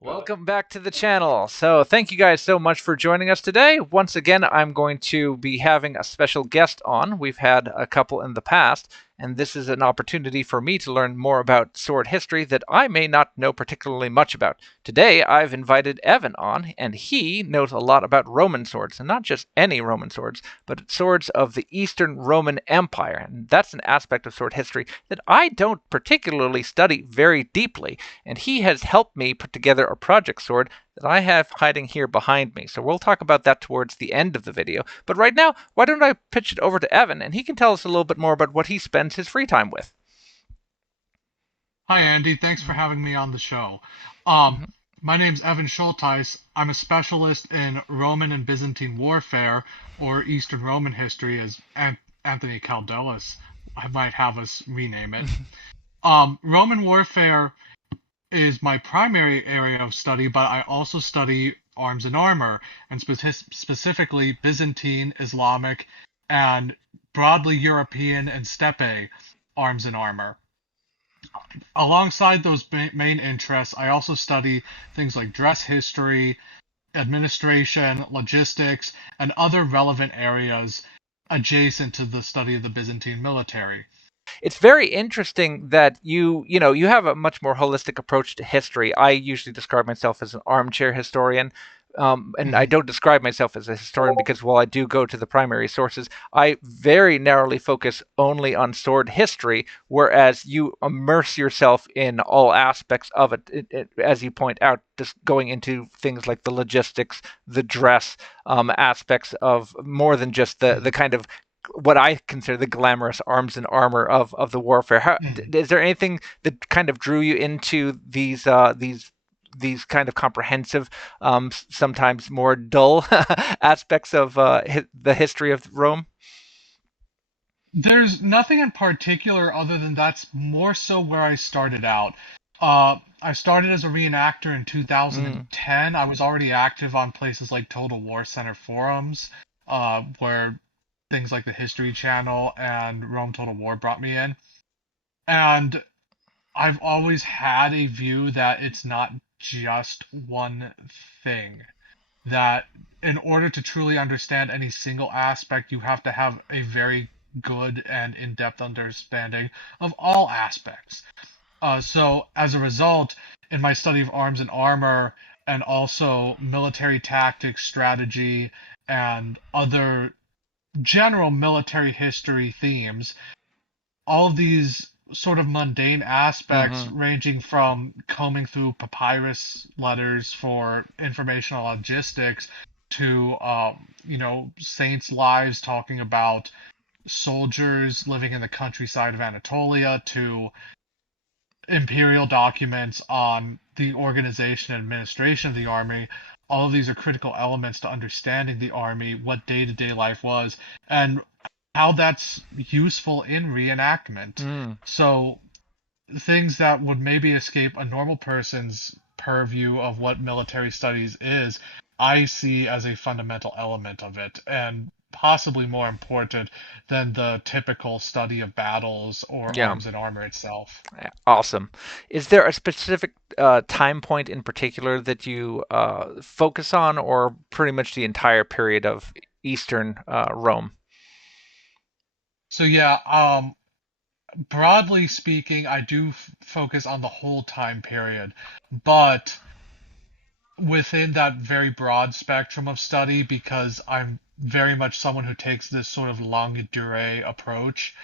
Welcome back to the channel. So thank you guys so much for joining us today. Once again, I'm going to be having a special guest on. We've had a couple in the past, and this is an opportunity for me to learn more about sword history that I may not know particularly much about. Today, I've invited Evan on, and he knows a lot about Roman swords, and not just any Roman swords, but swords of the Eastern Roman Empire. And that's an aspect of sword history that I don't particularly study very deeply, and he has helped me put together a project sword that I have hiding here behind me. So we'll talk about that towards the end of the video. But right now, why don't I pitch it over to Evan, and he can tell us a little bit more about what he spends his free time with. Hi, Andy. Thanks for having me on the show. My name's Evan Schultheis. I'm a specialist in Roman and Byzantine warfare, or Eastern Roman history, as Anthony Caldelas might have us rename it. Roman warfare is my primary area of study, but I also study arms and armor, and specifically Byzantine, Islamic, and broadly European and Steppe arms and armor. Alongside those main interests, I also study things like dress history, administration, logistics, and other relevant areas adjacent to the study of the Byzantine military. It's very interesting that you have a much more holistic approach to history. I usually describe myself as an armchair historian. And I Mhm. don't describe myself as a historian because while I do go to the primary sources, I very narrowly focus only on sword history, whereas you immerse yourself in all aspects of it, as you point out, just going into things like the logistics, the dress aspects of more than just the Mhm. kind of what I consider the glamorous arms and armor of the warfare. Mhm. Is there anything that kind of drew you into these kind of comprehensive, sometimes more dull aspects of the history of Rome? There's nothing in particular other than that's more so where I started out. I started as a reenactor in Mm. 2010. I was already active on places like Total War Center forums, where things like the History Channel and Rome Total War brought me in. And I've always had a view that it's not just one thing. That in order to truly understand any single aspect, you have to have a very good and in-depth understanding of all aspects. So as a result, in my study of arms and armor, and also military tactics, strategy, and other general military history themes, all of these sort of mundane aspects Hmm. ranging from combing through papyrus letters for informational logistics to saints' lives talking about soldiers living in the countryside of Anatolia to imperial documents on the organization and administration of the army. All of these are critical elements to understanding the army, what day-to-day life was, and how that's useful in reenactment. Mm. So things that would maybe escape a normal person's purview of what military studies is, I see as a fundamental element of it, and possibly more important than the typical study of battles or Yeah. arms and armor itself. Awesome. Is there a specific time point in particular that you focus on, or pretty much the entire period of Eastern Rome? So yeah, broadly speaking, I do focus on the whole time period, but within that very broad spectrum of study, because I'm very much someone who takes this sort of longue durée approach.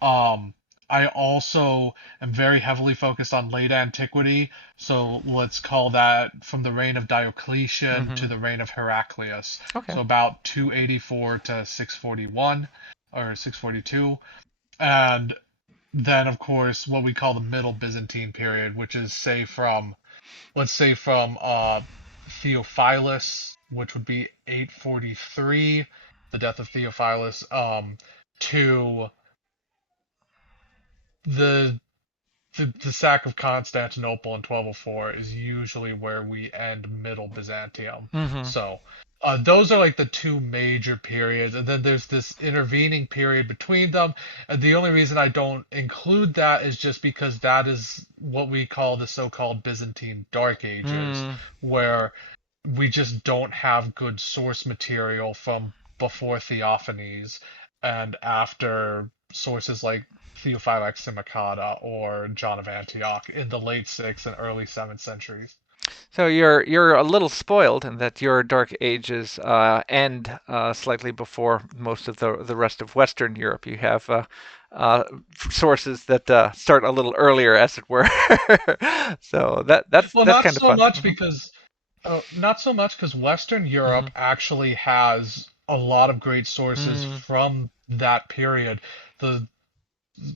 Um, I also am very heavily focused on late antiquity, so let's call that from the reign of Diocletian to Hmm. the reign of Heraclius. Okay. So about 284 to 641 or 642. And then, of course, what we call the Middle Byzantine period, which is, let's say from Theophilus, which would be 843, the death of Theophilus, to the the sack of Constantinople in 1204 is usually where we end Middle Byzantium. Hmm. So Those are like the two major periods, and then there's this intervening period between them. And the only reason I don't include that is just because that is what we call the so-called Byzantine Dark Ages, Hmm. where we just don't have good source material from before Theophanes and after sources like Theophylact Simacatta or John of Antioch in the late 6th and early 7th centuries. So you're a little spoiled in that your Dark Ages end slightly before most of the rest of Western Europe. You have uh, sources that start a little earlier, as it were. So Well, that's kind of fun. not so much because Western Hmm. Europe actually has a lot of great sources Hmm. from that period. The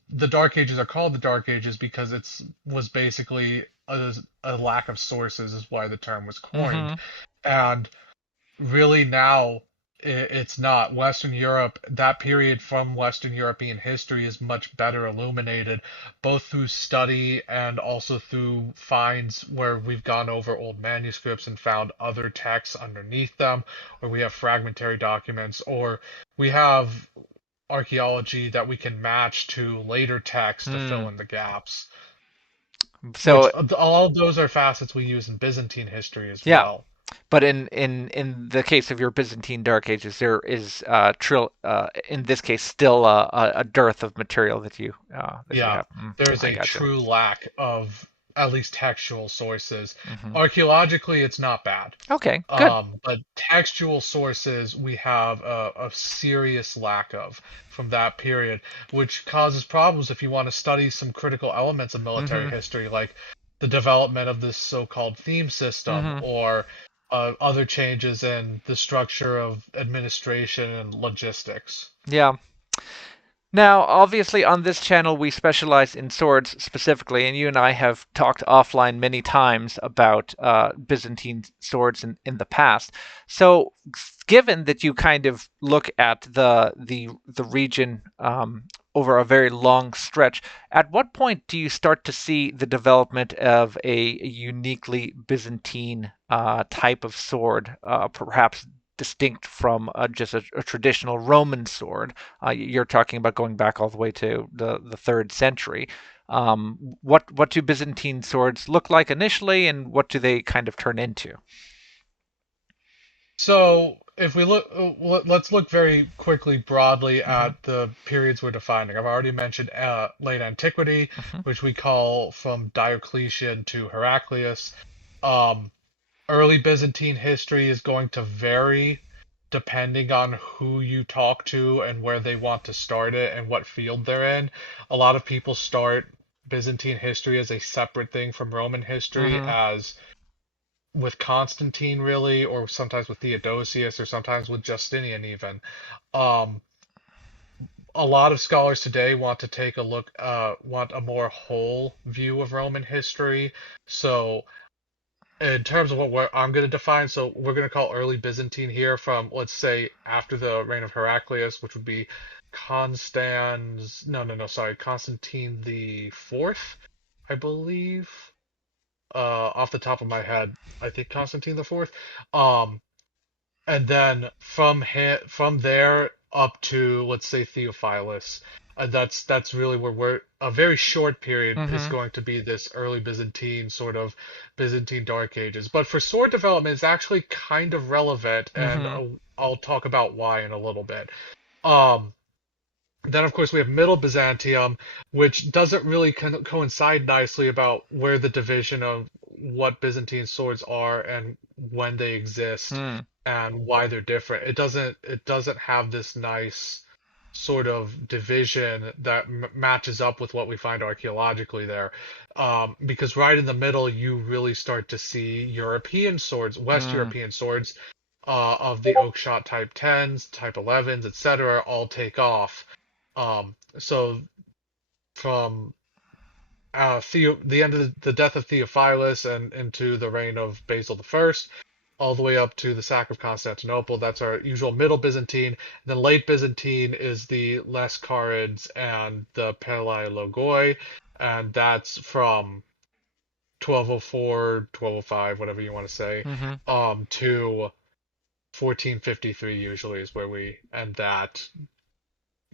the Dark Ages are called the Dark Ages because it's was basically a lack of sources is why the term was coined. Hmm. And really now it's not. Western Europe, that period from Western European history is much better illuminated, both through study and also through finds where we've gone over old manuscripts and found other texts underneath them, or we have fragmentary documents, or we have archaeology that we can match to later texts to fill Mm. in the gaps, which So all of those are facets we use in Byzantine history as yeah, well. but in the case of your Byzantine Dark Ages, there is in this case still a dearth of material that you Yeah, have. Mm, there's I a gotcha. true lack of at least textual sources. Hmm. Archaeologically, it's not bad. Okay, good. But textual sources we have a serious lack of from that period, which causes problems if you want to study some critical elements of military Hmm. history, like the development of this so-called theme system Hmm. or other changes in the structure of administration and logistics. Yeah. Now, obviously, on this channel, we specialize in swords specifically, and you and I have talked offline many times about Byzantine swords in the past. So, given that you kind of look at the region over a very long stretch, at what point do you start to see the development of a uniquely Byzantine type of sword, perhaps distinct from just a traditional Roman sword? You're talking about going back all the way to the third century. What do Byzantine swords look like initially, and what do they kind of turn into? So, if we look, let's look very quickly broadly Hmm. at the periods we're defining. I've already mentioned late antiquity, Hmm. which we call from Diocletian to Heraclius. Um, Early Byzantine history is going to vary depending on who you talk to and where they want to start it and what field they're in. A lot of people start Byzantine history as a separate thing from Roman history, Hmm. as with Constantine really, or sometimes with Theodosius, or sometimes with Justinian even. Um, a lot of scholars today want to take a look, want a more whole view of Roman history. So, in terms of what I'm going to define, so we're going to call early Byzantine here from, let's say, after the reign of Heraclius, which would be Constantine the Fourth, I believe. Off the top of my head, I think Constantine the Fourth. Um, and then from there up to, let's say, Theophilus, and that's really where we're a very short period is Hmm. going to be this early Byzantine sort of Byzantine Dark Ages. But for sword development, it's actually kind of relevant, and Hmm. I'll talk about why in a little bit. Um, then, of course, we have Middle Byzantium, which doesn't really coincide nicely about where the division of what Byzantine swords are and when they exist Hmm. and why they're different. It doesn't have this nice sort of division that matches up with what we find archaeologically there. Because right in the middle, you really start to see European swords, West Hmm. European swords, of the Oakshott Type 10s, Type 11s, etc., all take off. So from the end of the death of Theophilus and into the reign of Basil the First, all the way up to the sack of Constantinople, that's our usual Middle Byzantine. Then Late Byzantine is the Lescarids and the Palaiologoi, and that's from 1204, 1205, whatever you want to say, Hmm. to 1453 usually is where we end that.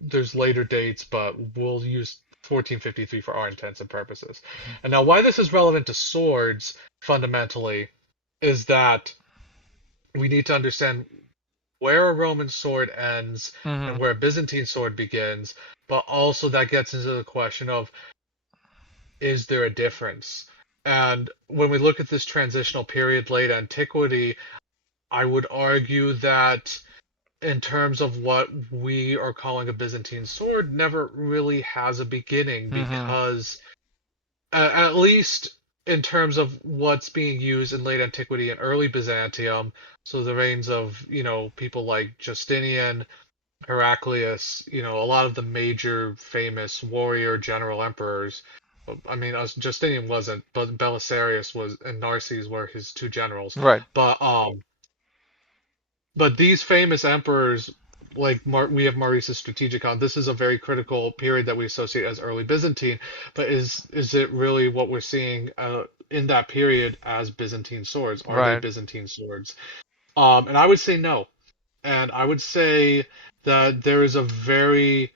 There's later dates, but we'll use 1453 for our intents and purposes. And now, why this is relevant to swords, fundamentally, is that we need to understand where a Roman sword ends and Mm-hmm. where a Byzantine sword begins, but also that gets into the question of, is there a difference? And when we look at this transitional period, late antiquity, I would argue that in terms of what we are calling a Byzantine sword, never really has a beginning Mm-hmm. because, at least in terms of what's being used in late antiquity and early Byzantium, so the reigns of, people like Justinian, Heraclius, a lot of the major famous warrior general emperors. I mean, Justinian wasn't, but Belisarius was, and Narses were his two generals. Right. But these famous emperors, like we have Maurice's Strategicon, this is a very critical period that we associate as early Byzantine. But is it really what we're seeing in that period as Byzantine swords? Are they Right. Byzantine swords? And I would say no. And I would say that there is a very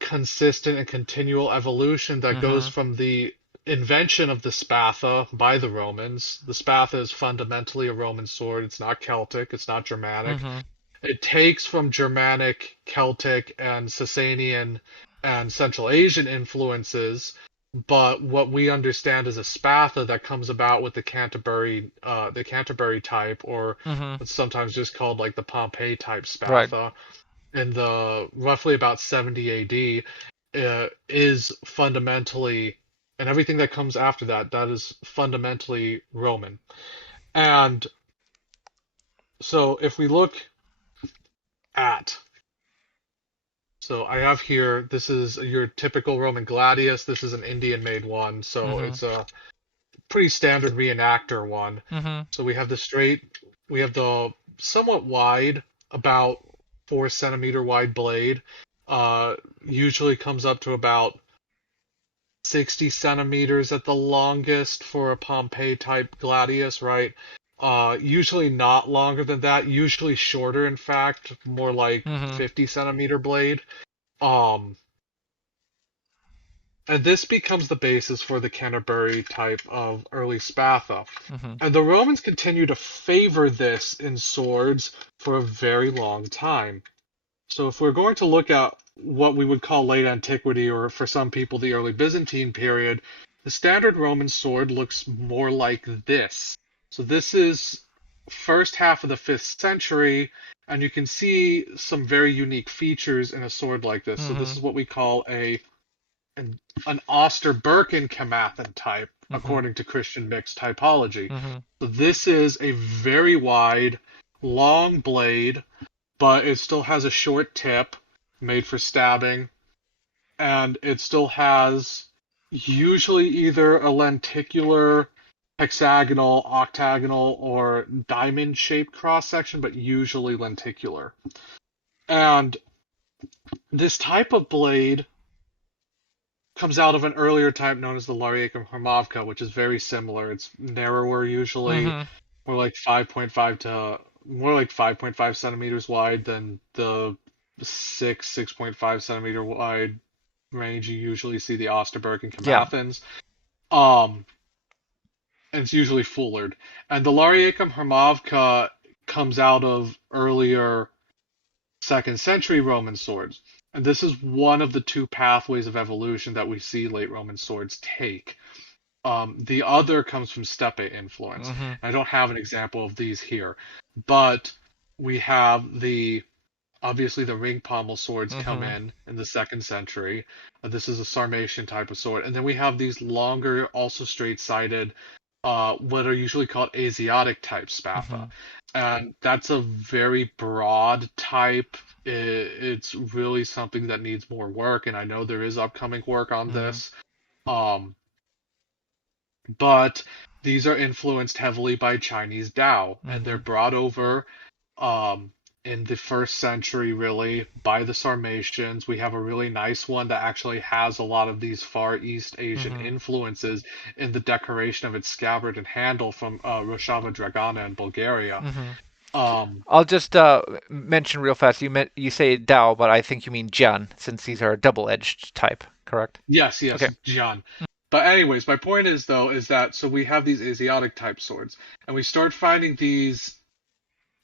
consistent and continual evolution that goes Mm-hmm. from the invention of the Spatha by the Romans. The Spatha is fundamentally a Roman sword. It's not Celtic, it's not Germanic. Mm-hmm. It takes from Germanic, Celtic, and Sasanian and Central Asian influences, but what we understand as a Spatha that comes about with the Canterbury type, or Mm-hmm. what's sometimes just called like the Pompeii type Right. Spatha, in the roughly about 70 AD, is fundamentally, and everything that comes after that, that is fundamentally Roman. And so if we look at, so I have here, this is your typical Roman gladius. This is an Indian-made one, so Mm-hmm. it's a pretty standard Reinactor one. Mm-hmm. So we have the somewhat wide, about 4 centimeter wide blade. Usually comes up to about 60 centimeters at the longest for a Pompeii type gladius, right? Usually not longer than that, usually shorter, in fact, more like Mm-hmm. 50 centimeter blade. Um, and this becomes the basis for the Canterbury type of early Spatha. Mm-hmm. And the Romans continue to favor this in swords for a very long time. So if we're going to look at what we would call late antiquity, or for some people the early Byzantine period, the standard Roman sword looks more like this. So this is first half of the 5th century, and you can see some very unique features in a sword like this. So this Mm-hmm. is what we call an Oster-Birkenkamathen type, Mm-hmm. according to Christian mixed typology. Mm-hmm. So this is a very wide, long blade, but it still has a short tip made for stabbing, and it still has usually either a lenticular, hexagonal, octagonal, or diamond-shaped cross-section, but usually lenticular. And this type of blade comes out of an earlier type known as the Lariacum Hormovka, which is very similar. It's narrower usually, Mm-hmm. more like 5.5 centimeters wide than the 6.5 centimeter wide range you usually see the Osterberg and Yeah. Kamathans. Um, and it's usually fullered. And the Lariacum Hormovka comes out of earlier 2nd century Roman swords. And this is one of the two pathways of evolution that we see late Roman swords take. The other comes from Steppe influence. Mm-hmm. I don't have an example of these here, but we have obviously the ring pommel swords come Mm-hmm. in the 2nd century. This is a Sarmatian type of sword, and then we have these longer, also straight-sided, what are usually called Asiatic type Mm-hmm. Spatha, and that's a very broad type. It's really something that needs more work, and I know there is upcoming work on Mm-hmm. this. Um, but these are influenced heavily by Chinese Dao, and they're Mm-hmm. brought over um, in the 1st century, really, by the Sarmatians. We have a really nice one that actually has a lot of these Far East Asian Mm-hmm. influences in the decoration of its scabbard and handle from Roshava Dragana in Bulgaria. Mm-hmm. Um, I'll just mention real fast. You say Dao, but I think you mean Jian, since these are a double-edged type, correct? yes, yes, Okay. Jian. But anyways, my point is though is that so we have these Asiatic type swords, and we start finding these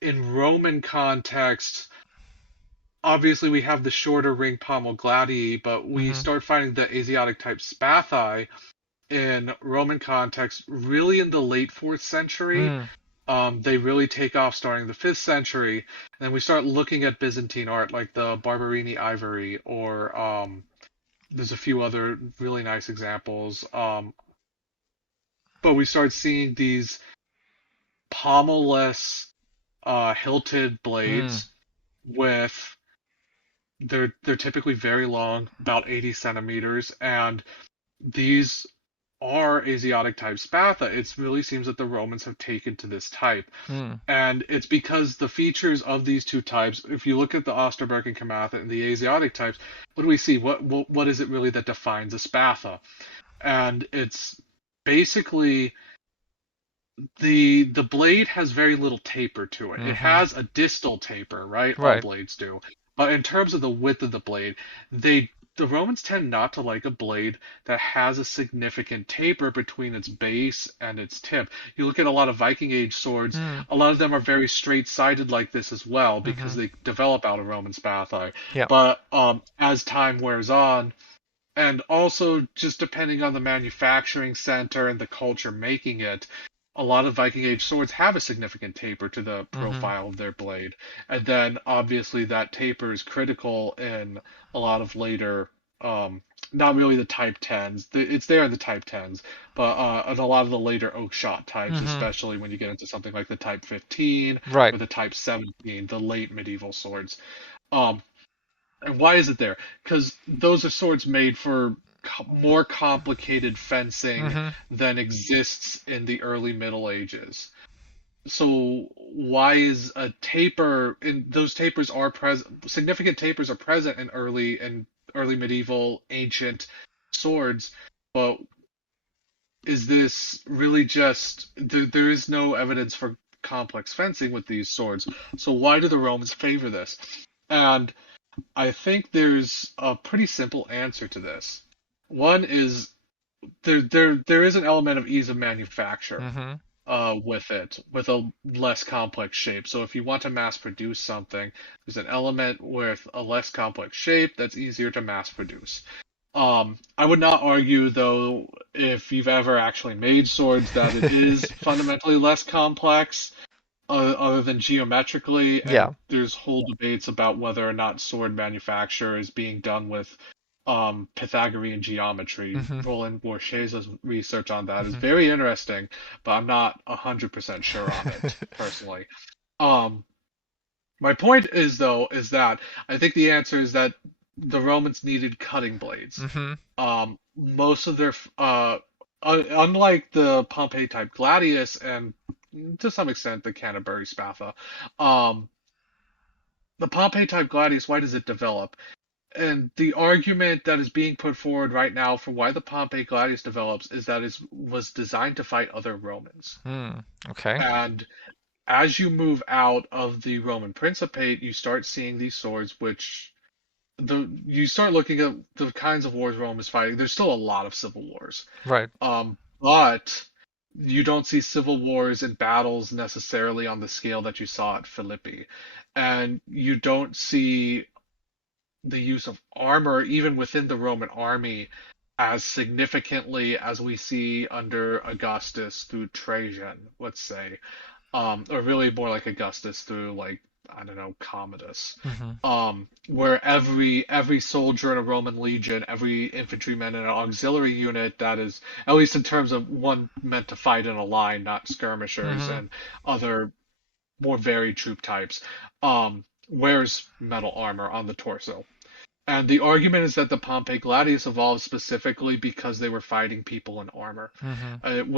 in Roman context. Obviously, we have the shorter ring pommel gladii, but we Mm-hmm. start finding the Asiatic type spathae in Roman context really in the late fourth century. Mm. They really take off starting the 5th century, and then we start looking at Byzantine art like the Barberini ivory, or there's a few other really nice examples. But we start seeing these pommelless, hilted Mm. blades with they're typically very long, about 80 centimeters, and these are Asiatic type spatha. It really seems that the Romans have taken to this type. Mm. And it's because the features of these two types, if you look at the Osterberg Kamatha and the Asiatic types, what do we see? What is it really that defines a spatha? And it's basically the blade has very little taper to it. It Mm-hmm. has a distal taper, right? All Right. blades do. But in terms of the width of the blade, the Romans tend not to like a blade that has a significant taper between its base and its tip. You look at a lot of Viking Age swords, Mm. a lot of them are very straight-sided like this as well because Mm-hmm. they develop out of Roman spathae. Yeah. But as time wears on, and also just depending on the manufacturing center and the culture making it, a lot of Viking Age swords have a significant taper to the Mm-hmm. profile of their blade. And then obviously that taper is critical in a lot of later, not really the Type 10s. It's there in the Type 10s, but in a lot of the later oak shot types, Mm-hmm. especially when you get into something like the Type 15 Right. or the Type 17, the late medieval swords. Um, and why is it there? Because those are swords made for more complicated fencing Mm-hmm. than exists in the early Middle Ages. So why is a taper? And those tapers are present. Significant tapers are present in early medieval ancient swords, but is this really just there is no evidence for complex fencing with these swords? So why do the Romans favor this? And I think there's a pretty simple answer to this. One is there is an element of ease of manufacture Mm-hmm. with it, with a less complex shape. So if you want to mass produce something, there's an element with a less complex shape that's easier to mass produce. I would not argue though, if you've ever actually made swords, that it is fundamentally less complex other than geometrically, and Yeah. there's whole debates about whether or not sword manufacture is being done with Pythagorean geometry. Mm-hmm. Roland Borchese's research on that is Mm-hmm. very interesting, but I'm not 100% sure on it personally. Um, my point is though is that I think the answer is that the Romans needed cutting blades. Mm-hmm. Most of their unlike the Pompey type gladius and to some extent the Canterbury Spatha, um, the Pompey type gladius, why does it develop? And the argument that is being put forward right now for why the Pompey gladius develops is that it was designed to fight other Romans. Mm. Okay. And as you move out of the Roman Principate, you start seeing these swords which you start looking at the kinds of wars Rome is fighting. There's still a lot of civil wars. Right. But you don't see civil wars and battles necessarily on the scale that you saw at Philippi. And you don't see the use of armor, even within the Roman army, as significantly as we see under Augustus through Trajan, let's say. Or really more like Augustus through like I don't know, Commodus. Mm-hmm. Where every soldier in a Roman legion, every infantryman in an auxiliary unit that is, at least in terms of one meant to fight in a line, not skirmishers Mm-hmm. and other more varied troop types, wears metal armor on the torso. And the argument is that the Pompey Gladius evolved specifically because they were fighting people in armor. Mm-hmm.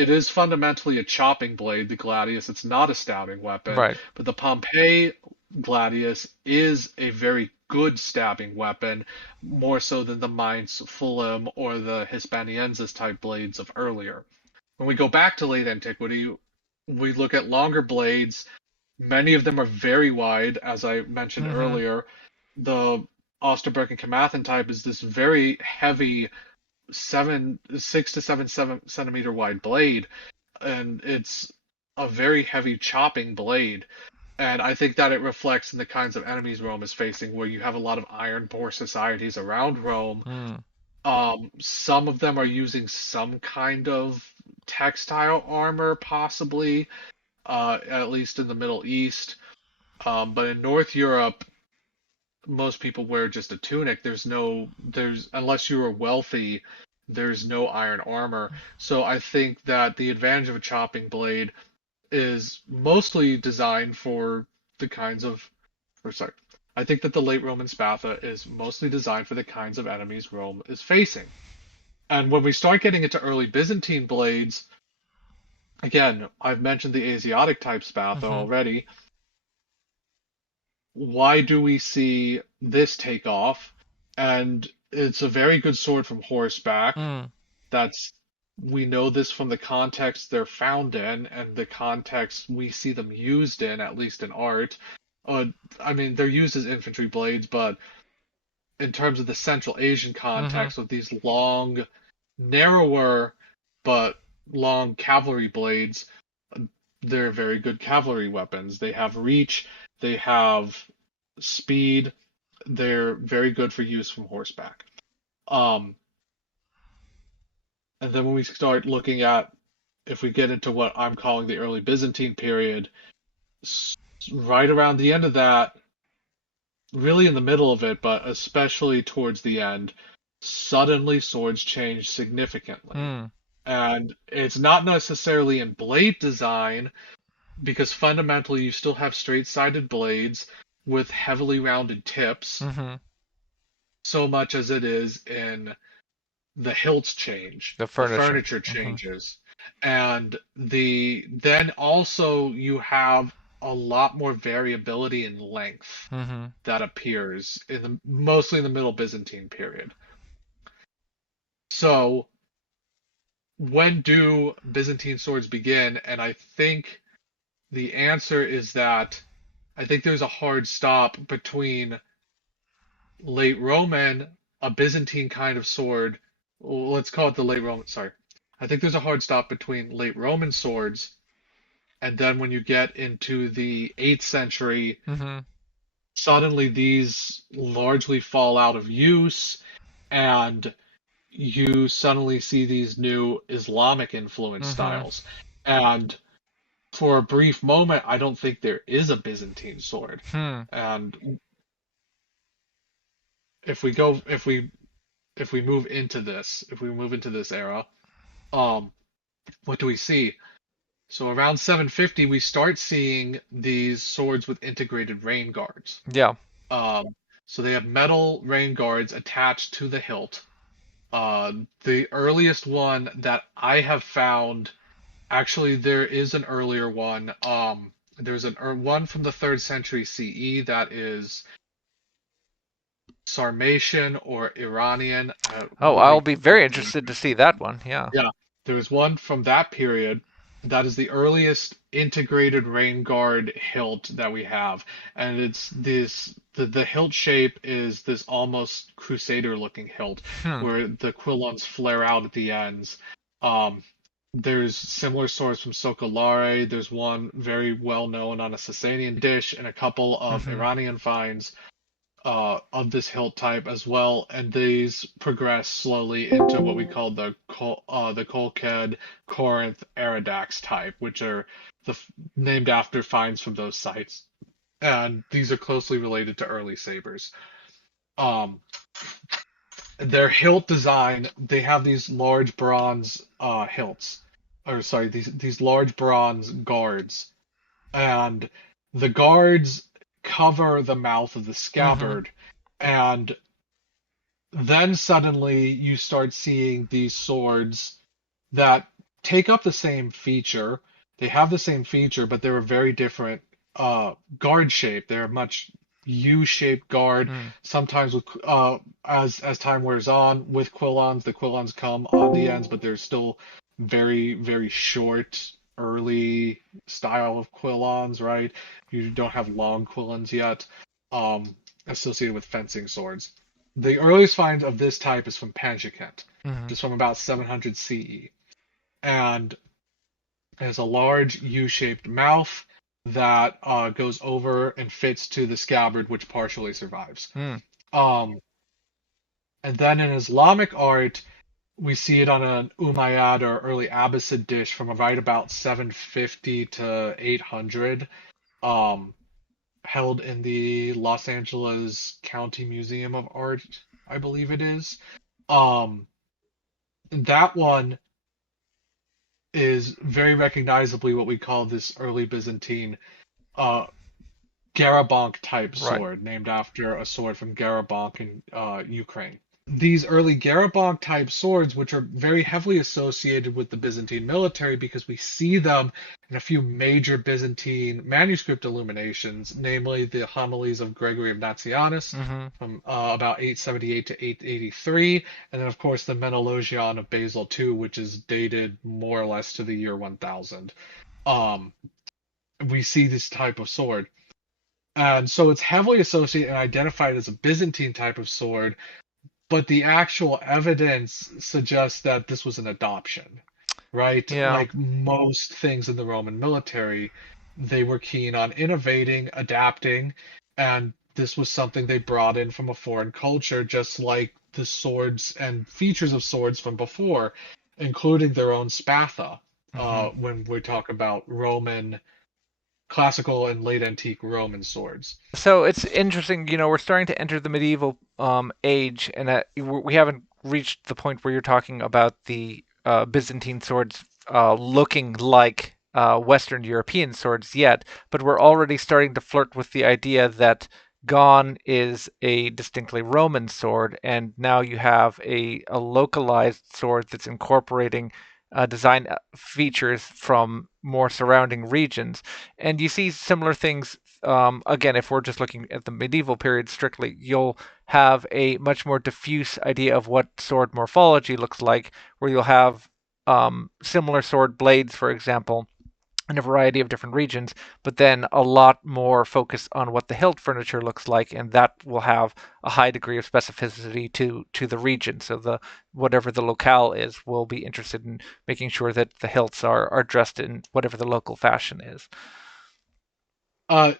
It is fundamentally a chopping blade, the Gladius. It's not a stabbing weapon, Right. but the Pompey Gladius is a very good stabbing weapon, more so than the Mainz Fulham or the Hispaniensis type blades of earlier. When we go back to late antiquity, we look at longer blades Many of them are very wide, as I mentioned Mm-hmm. earlier. The Osterberg and type is this very heavy 6 to 7 centimeter wide blade, and it's a very heavy chopping blade. And I think that it reflects in the kinds of enemies Rome is facing, where you have a lot of iron-poor societies around Rome. Mm. Some of them are using some kind of textile armor, possibly, at least in the Middle East. But in North Europe, most people wear just a tunic. Unless you are wealthy, there's no iron armor. So I think that the advantage of a chopping blade is mostly designed for the kinds of, or sorry, I think that the late Roman Spatha is mostly designed for the kinds of enemies Rome is facing. And when we start getting into early Byzantine blades, again, I've mentioned the Asiatic type Spatha Mm-hmm. already. Why do we see this take off? And it's a very good sword from horseback. Mm. That's We know this from the context they're found in and the context we see them used in, at least in art. Uh, I mean, they're used as infantry blades, but in terms of the Central Asian Mm-hmm. context with these long, narrower but long cavalry blades, they're very good cavalry weapons. They have reach, they have speed, they're very good for use from horseback. Um, and then when we start looking at, if we get into what I'm calling the early Byzantine period, right around the end of that, really in the middle of it, but especially towards the end, suddenly swords change significantly. Mm. And it's not necessarily in blade design, because fundamentally you still have straight-sided blades with heavily rounded tips, Mm-hmm. so much as it is in the hilts change, The the furniture. furniture Mm-hmm. changes, and then also you have a lot more variability in length Mm-hmm. that appears mostly in the Middle Byzantine period. So when do Byzantine swords begin? And I think the answer is that I think there's a hard stop between late Roman, a Byzantine kind of sword. Well, let's call it the late Roman. Sorry. I think there's a hard stop between late Roman swords, and then when you get into the 8th century, Mm-hmm. suddenly these largely fall out of use, and you suddenly see these new Islamic influence Mm-hmm. styles. And for a brief moment, I don't think there is a Byzantine sword. Hmm. And if we go, if we move into this, if we move into this era, um, what do we see? So around 750, we start seeing these swords with integrated rain guards. Yeah. Um, so they have metal rain guards attached to the hilt. The earliest one that I have found, actually, there is an earlier one. There's one from the 3rd century CE that is Sarmatian or Iranian. Oh, Let I'll me be get very the interested to see that one. Yeah. Yeah, there's one from that period that is the earliest integrated rain guard hilt that we have, and it's the hilt shape is this almost crusader looking hilt Hmm. where the quillons flare out at the ends. Um, there's similar swords from Sokolare. There's one very well known on a Sasanian dish and a couple of Mm-hmm. Iranian finds of this hilt type as well, and these progress slowly into what we call the Kolked-Corinth-Aradacs type, which are named after finds from those sites, and these are closely related to early sabers. Um, their hilt design, they have these large bronze hilts, or sorry, these large bronze guards, and the guards cover the mouth of the Mm-hmm. scabbard, and then suddenly you start seeing these swords that take up the same feature. They have the same feature, but they're a very different guard shape. They're a much U-shaped guard. Mm. Sometimes with as time wears on, with quillons, the quillons come on the ends, but they're still very, very short. early style of quillons, right? You don't have long quillons yet, um, associated with fencing swords. The earliest find of this type is from Panjikent, Hmm. just from about 700 CE, and it has a large U-shaped mouth that goes over and fits to the scabbard, which partially survives. Mm. Um, and then in Islamic art, we see it on an Umayyad or early Abbasid dish from right about 750 to 800, um, held in the Los Angeles County Museum of Art, I believe it is. Um, that one is very recognizably what we call this early Byzantine uh, Garabonc type Right. sword, named after a sword from Garabonc in Ukraine. These early Garabonc type swords, which are very heavily associated with the Byzantine military because we see them in a few major Byzantine manuscript illuminations, namely the homilies of Gregory of Nazianzus Hmm. from about 878 to 883, and then, of course, the Menologion of Basil II, which is dated more or less to the year 1000. Um, we see this type of sword. And so it's heavily associated and identified as a Byzantine type of sword, but the actual evidence suggests that this was an adoption, right? Yeah. Like most things in the Roman military, they were keen on innovating, adapting, and this was something they brought in from a foreign culture, just like the swords and features of swords from before, including their own spatha, Hmm. when we talk about Roman, classical and late antique Roman swords. So it's interesting, we're starting to enter the medieval age, and we haven't reached the point where you're talking about the Byzantine swords looking like Western European swords yet, but we're already starting to flirt with the idea that gone is a distinctly Roman sword, and now you have a localized sword that's incorporating design features from more surrounding regions. And you see similar things again, if we're just looking at the medieval period strictly, you'll have a much more diffuse idea of what sword morphology looks like, where you'll have similar sword blades, for example, in a variety of different regions, but then a lot more focus on what the hilt furniture looks like, and that will have a high degree of specificity to the region. So the whatever the locale is, will be interested in making sure that the hilts are dressed in whatever the local fashion is.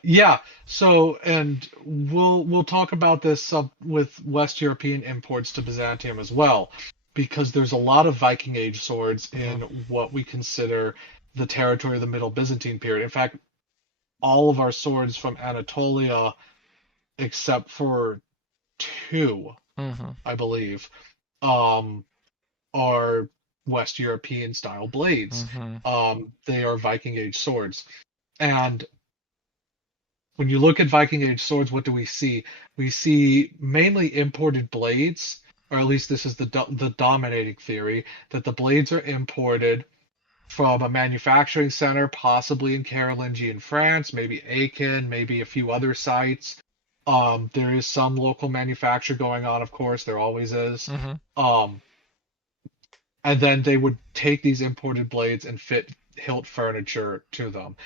Yeah. So, and we'll talk about this with West European imports to Byzantium as well, because there's a lot of Viking Age swords in Hmm. what we consider the territory of the Middle Byzantine period. In fact, all of our swords from Anatolia, except for two, Hmm. I believe, um, are West European style blades. Hmm. They are Viking Age swords, and when you look at Viking Age swords, what do we see? We see mainly imported blades, or at least this is the dominating theory, that the blades are imported from a manufacturing center, possibly in Carolingian France, maybe Aachen, maybe a few other sites. There is some local manufacture going on, of course, there always is. Hmm. Um, and then they would take these imported blades and fit hilt furniture to them.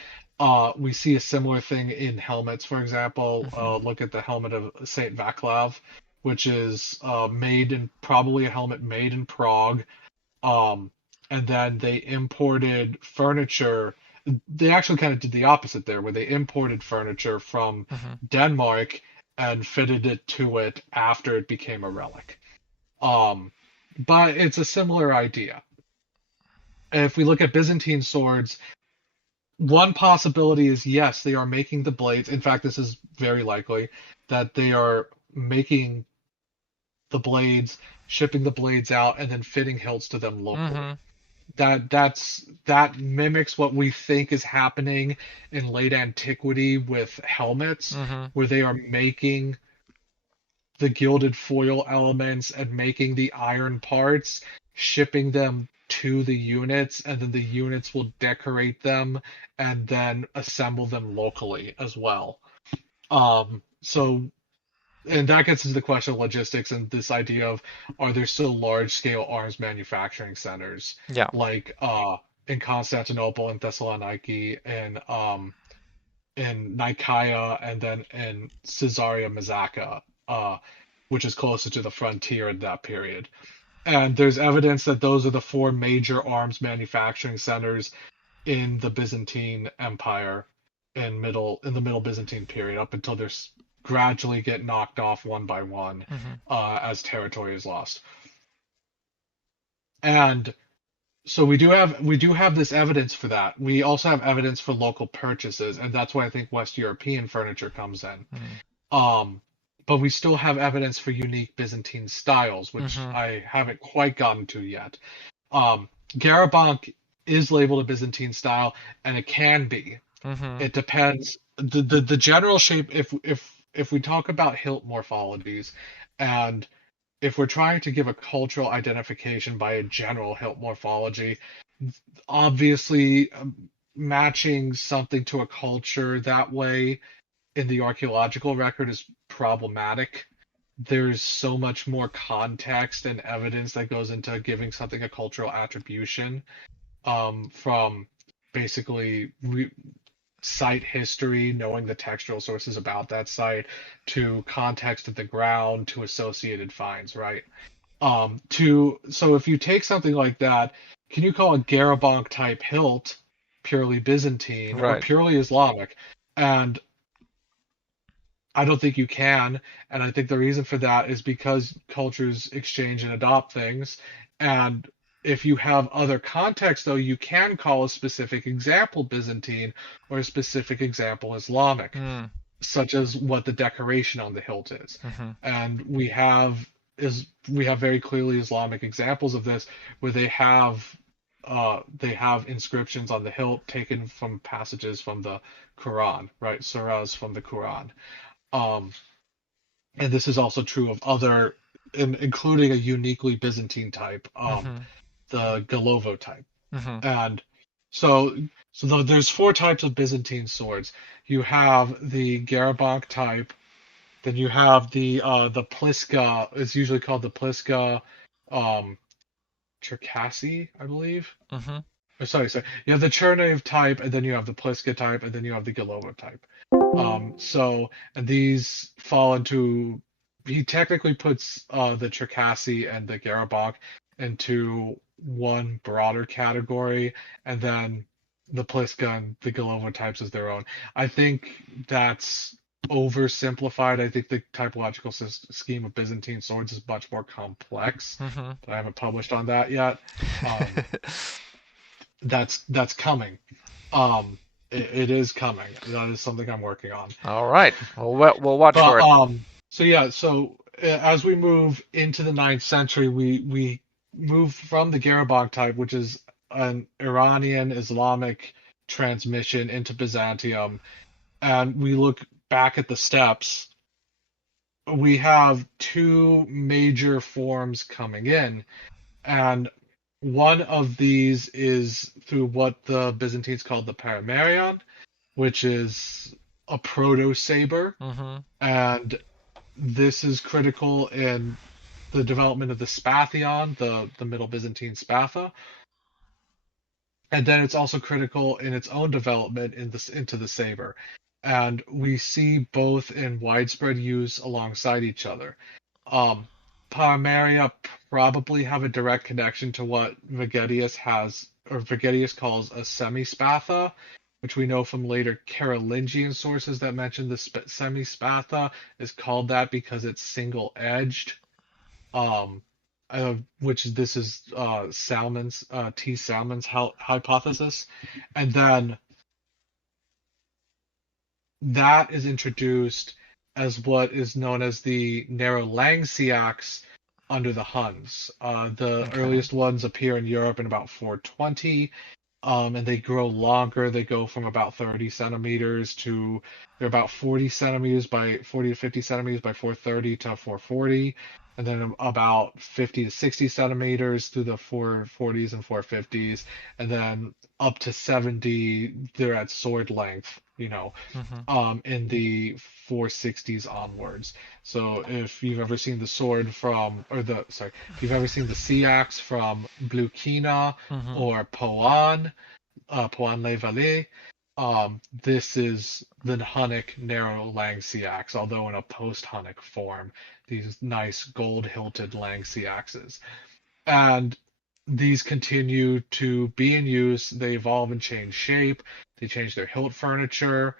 We see a similar thing in helmets, for example. Hmm. Look at the helmet of Saint Vaclav, which is made in probably a helmet made in Prague. Um, and then they imported furniture. They actually kind of did the opposite there, where they imported furniture from Hmm. Denmark and fitted it to it after it became a relic. Um, but it's a similar idea. If we look at Byzantine swords, one possibility is yes, they are making the blades. In fact, this is very likely that they are making the blades, shipping the blades out, and then fitting hilts to them locally. Hmm. That mimics what we think is happening in late antiquity with helmets, Hmm. where they are making the gilded foil elements and making the iron parts, shipping them to the units, and then the units will decorate them and then assemble them locally as well. So, and that gets into the question of logistics and this idea of, are there still large scale arms manufacturing centers Yeah. like in Constantinople and Thessaloniki in Nicaea and then in Caesarea Mazaka, which is closer to the frontier in that period. And there's evidence that those are the four major arms manufacturing centers in the Byzantine Empire in the Middle Byzantine period, up until they gradually get knocked off one by one Mm-hmm. as territory is lost. And so we do have this evidence for that. We also have evidence for local purchases, and that's why I think West European furniture comes in. Um, but we still have evidence for unique Byzantine styles, which Mm-hmm. I haven't quite gotten to yet. Garabonc is labeled a Byzantine style, and it can be. Mm-hmm. It depends. The general shape, if we talk about hilt morphologies, and if we're trying to give a cultural identification by a general hilt morphology, obviously matching something to a culture that way in the archaeological record is problematic. There's so much more context and evidence that goes into giving something a cultural attribution, from basically site history, knowing the textual sources about that site, to context of the ground, to associated finds, right? To so if you take something like that, can you call a Garabonc type hilt purely Byzantine or Right. purely Islamic? And I don't think you can. And I think the reason for that is because cultures exchange and adopt things. And if you have other context, though, you can call a specific example Byzantine or a specific example Islamic, Mm. such as what the decoration on the hilt is. Mm-hmm. And we have very clearly Islamic examples of this where they have inscriptions on the hilt taken from passages from the Quran, right? Surahs from the Quran. Um, and this is also true of other, including a uniquely Byzantine type, Mm-hmm. the Galovo type. Mm-hmm. And so, there's four types of Byzantine swords. You have the Garabonc type, then you have the Pliska. It's usually called the Pliska, um, Cherkasy, I believe. Mm-hmm. Sorry. You have the Cherniv type, and then you have the Pliska type, and then you have the Galovo type. And these fall into. He technically puts the Cherkasy and the Garabonc into one broader category, and then the Pliska and the Galovo types as their own. I think that's oversimplified. I think the typological scheme of Byzantine swords is much more complex, Mm-hmm. but I haven't published on that yet. Um, that's coming. It is coming. That is something I'm working on. All right. Well, we'll watch for But it. so yeah, so as we move into the ninth century, we move from the Garabog type, which is an Iranian Islamic transmission, into Byzantium, and we look back at the steppes. We have two major forms coming in, and one of these is through what the Byzantines called the Paramerion, which is a proto saber, Mm-hmm. and this is critical in the development of the Spathion, the Middle Byzantine Spatha, and then it's also critical in its own development into the saber. And we see both in widespread use alongside each other. Um, Parameria probably have a direct connection to what Vegetius calls a semi-spatha, which we know from later Carolingian sources that mention the semi-spatha is called that because it's single-edged. Um, which this is T. Salmon's hypothesis, and then that is introduced as what is known as the narrow Langsiax under the Huns. The Okay. earliest ones appear in Europe in about 420, and they grow longer. They go from about 30 centimeters to they're about 40 centimeters by 40 to 50 centimeters by 430 to 440, and then about 50 to 60 centimeters through the 440s and 450s, and then up to 70. They're at sword length, Mm-hmm. in the 460s onwards. So if you've ever seen the sword from, or the, sorry, if you've ever seen the sea axe from Blukina Mm-hmm. or Poan, Pointlé-Vallée. This is the Hunnic narrow Langsia axe, although in a post-Hunnic form. These nice gold-hilted Langsia axes. And these continue to be in use. They evolve and change shape. They change their hilt furniture.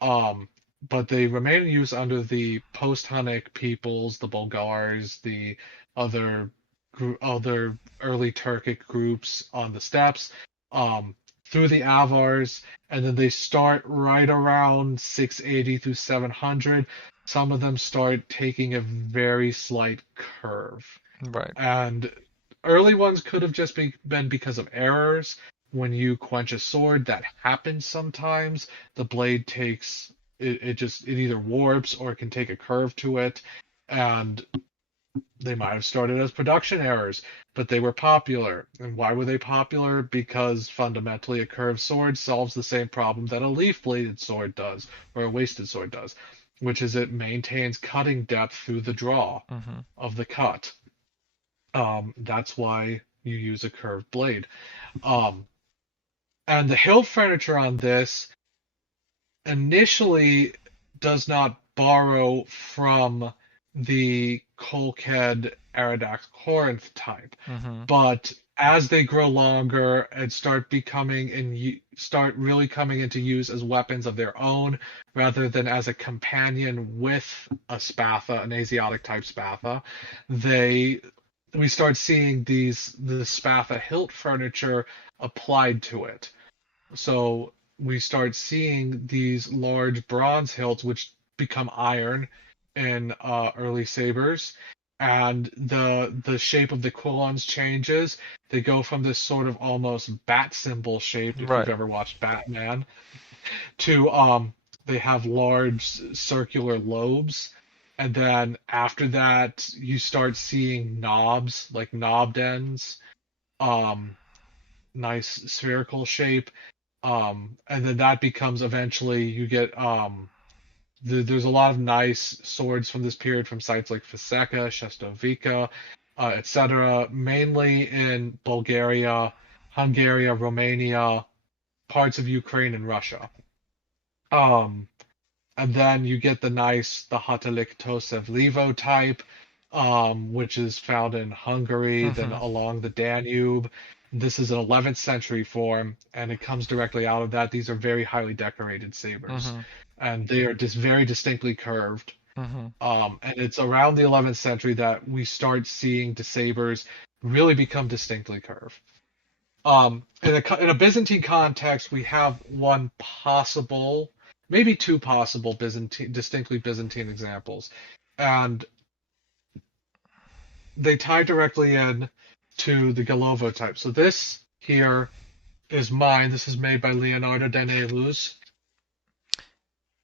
Um, but they remain in use under the post-Hunnic peoples, the Bulgars, the other other early Turkic groups on the steppes, through the Avars, and then they start right around 680 through 700. Some of them start taking a very slight curve. Right. And early ones could have just been because of errors. When you quench a sword, that happens sometimes. The blade takes it either warps or it can take a curve to it, and they might have started as production errors, but they were popular. And why were they popular? Because fundamentally a curved sword solves the same problem that a leaf-bladed sword does, or a wasted sword does, which is it maintains cutting depth through the draw Mm-hmm. of the cut. That's why you use a curved blade. Um, and the hilt furniture on this initially does not borrow from the Kolked-Aradacs Corinth type, Mm-hmm. but as they grow longer and start really coming into use as weapons of their own rather than as a companion with a spatha, an Asiatic type spatha, they we start seeing the spatha hilt furniture applied to it. So we start seeing these large bronze hilts, which become iron in early sabers, and the shape of the quillons changes. They go from this sort of almost bat symbol shape, if you've Right. ever watched Batman, to they have large circular lobes. And then after that, you start seeing knobs, like knobbed ends, um, nice spherical shape. And then that becomes eventually you get there's a lot of nice swords from this period from sites like Faseka, Shestovica, etc. Mainly in Bulgaria, Hungary, Romania, parts of Ukraine and Russia. Um, and then you get the Hatalik Tosevlivo type, which is found in Hungary, then Mm-hmm. along the Danube. This is an 11th century form, and it comes directly out of that. These are very highly decorated sabers, Mm-hmm. and they are just very distinctly curved. Mm-hmm. And it's around the 11th century that we start seeing the sabers really become distinctly curved. In a Byzantine context, we have one possible, maybe two possible distinctly Byzantine examples, and they tie directly in to the Galovo type. So this here is mine. This is made by Leonardo Daneluz,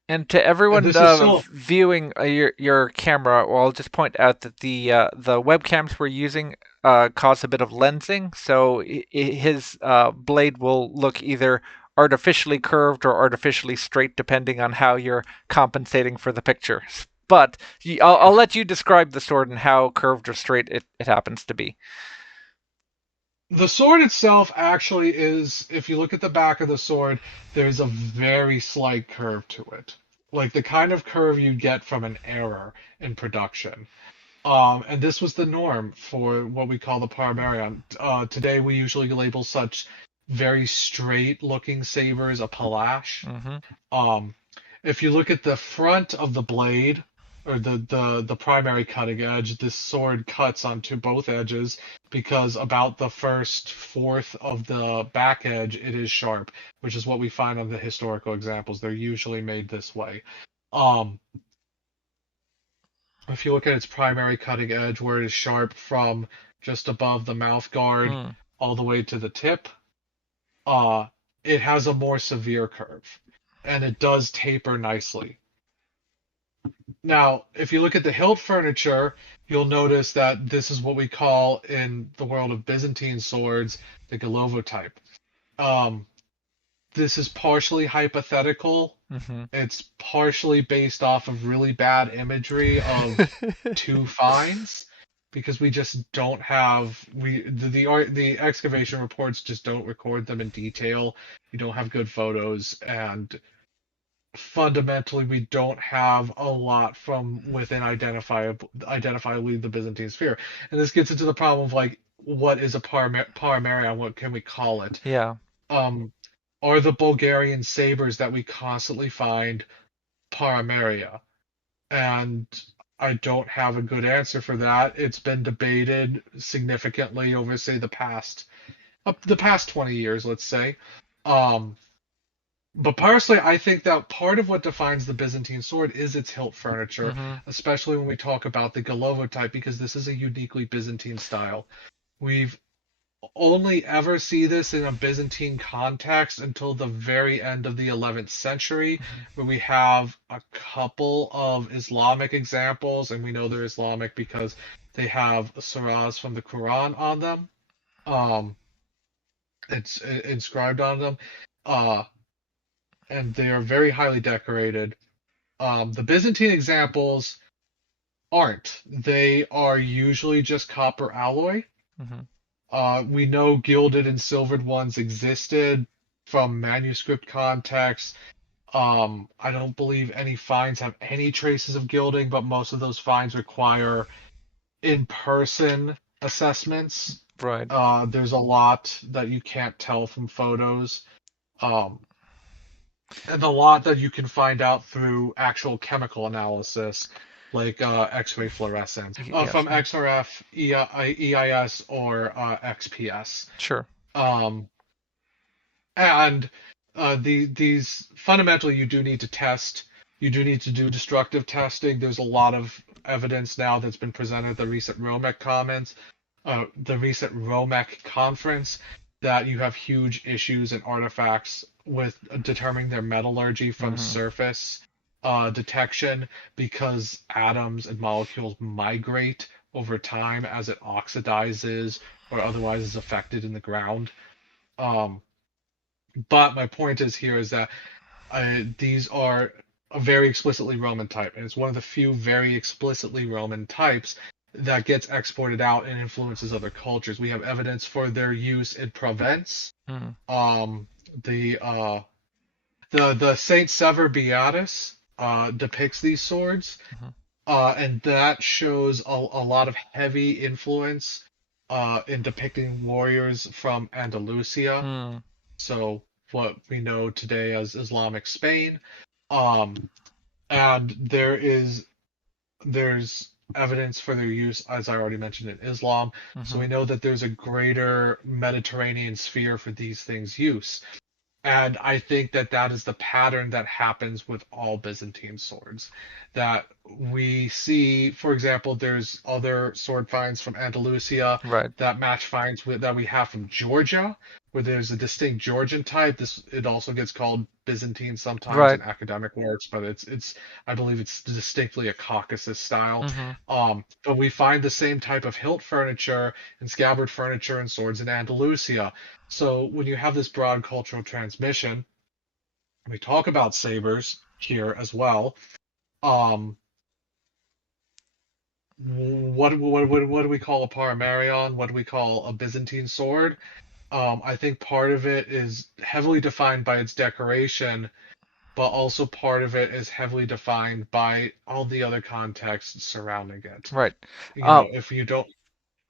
And to and everyone this is still viewing your camera, well, I'll just point out that the webcams we're using cause a bit of lensing, so his blade will look either artificially curved or artificially straight, depending on how you're compensating for the picture. But I'll let you describe the sword and how curved or straight it happens to be. the sword itself actually is, if you look at the back of the sword, there's a very slight curve to it. Like the kind of curve you get from an error in production. And this was the norm for what we call the Paramerion. Today we usually label such very straight looking sabers a palash. Mm-hmm. Um, if you look at the front of the blade, or the primary cutting edge, this sword cuts onto both edges because about the first fourth of the back edge it is sharp, which is what we find on the historical examples. They're usually made this way. Um, if you look at its primary cutting edge, where it is sharp from just above the mouth guard Mm. all the way to the tip, uh, it has a more severe curve, and it does taper nicely. Now, if you look at the hilt furniture, you'll notice that this is what we call in the world of Byzantine swords the Galovo type. Um, this is partially hypothetical. Mm-hmm. It's partially based off of really bad imagery of two fines. because we just don't have the excavation reports just don't record them in detail. We don't have good photos, and fundamentally we don't have a lot from within identifiably the Byzantine sphere. And this gets into the problem of like what is a Paramerion? What can we call it? Yeah. Um, are the Bulgarian sabers that we constantly find Parameria? And I don't have a good answer for that. It's been debated significantly over, say, the past 20 years, let's say. Um, but personally, I think that part of what defines the Byzantine sword is its hilt furniture, Hmm. especially when we talk about the Galovo type, because this is a uniquely Byzantine style. We've only ever see this in a Byzantine context until the very end of the 11th century, Hmm. where we have a couple of Islamic examples, and we know they're Islamic because they have surahs from the Quran on them. Um, it's inscribed on them, uh, and they are very highly decorated. The Byzantine examples aren't. They are usually just copper alloy. Hmm. We know gilded and silvered ones existed from manuscript contexts. I don't believe any finds have any traces of gilding, but most of those finds require in-person assessments. Right. There's a lot that you can't tell from photos, um, and a lot that you can find out through actual chemical analysis, like X-ray fluorescence, Yes. from XRF, EIS, or XPS. Sure. Um, and these fundamentally you do need to test. You do need to do destructive testing. There's a lot of evidence now that's been presented at the recent ROMEC conference, that you have huge issues and artifacts with determining their metallurgy from Hmm. surface detection, because atoms and molecules migrate over time as it oxidizes or otherwise is affected in the ground. Um, but my point is here is that these are a very explicitly Roman type, and it's one of the few very explicitly Roman types that gets exported out and influences other cultures. We have evidence for their use in Provence. Hmm. Um, the the Saint Sever Beatus depicts these swords, Hmm. and that shows a lot of heavy influence in depicting warriors from Andalusia, Hmm. so what we know today as Islamic Spain. Um, and there's evidence for their use, as I already mentioned, in Islam. So Hmm. we know that there's a greater Mediterranean sphere for these things' use. And I think that that is the pattern that happens with all Byzantine swords. That we see, for example, there's other sword finds from Andalusia Right. that match finds that we have from Georgia, where there's a distinct Georgian type. This it also gets called Byzantine sometimes Right. in academic works, but it's I believe it's distinctly a Caucasus style. Hmm. But we find the same type of hilt furniture and scabbard furniture and swords in Andalusia. So when you have this broad cultural transmission, we talk about sabers here as well. Um, what do we call a Paramerion? What do we call a Byzantine sword? I think part of it is heavily defined by its decoration, but also part of it is heavily defined by all the other contexts surrounding it. Right. You Um, know, if you don't,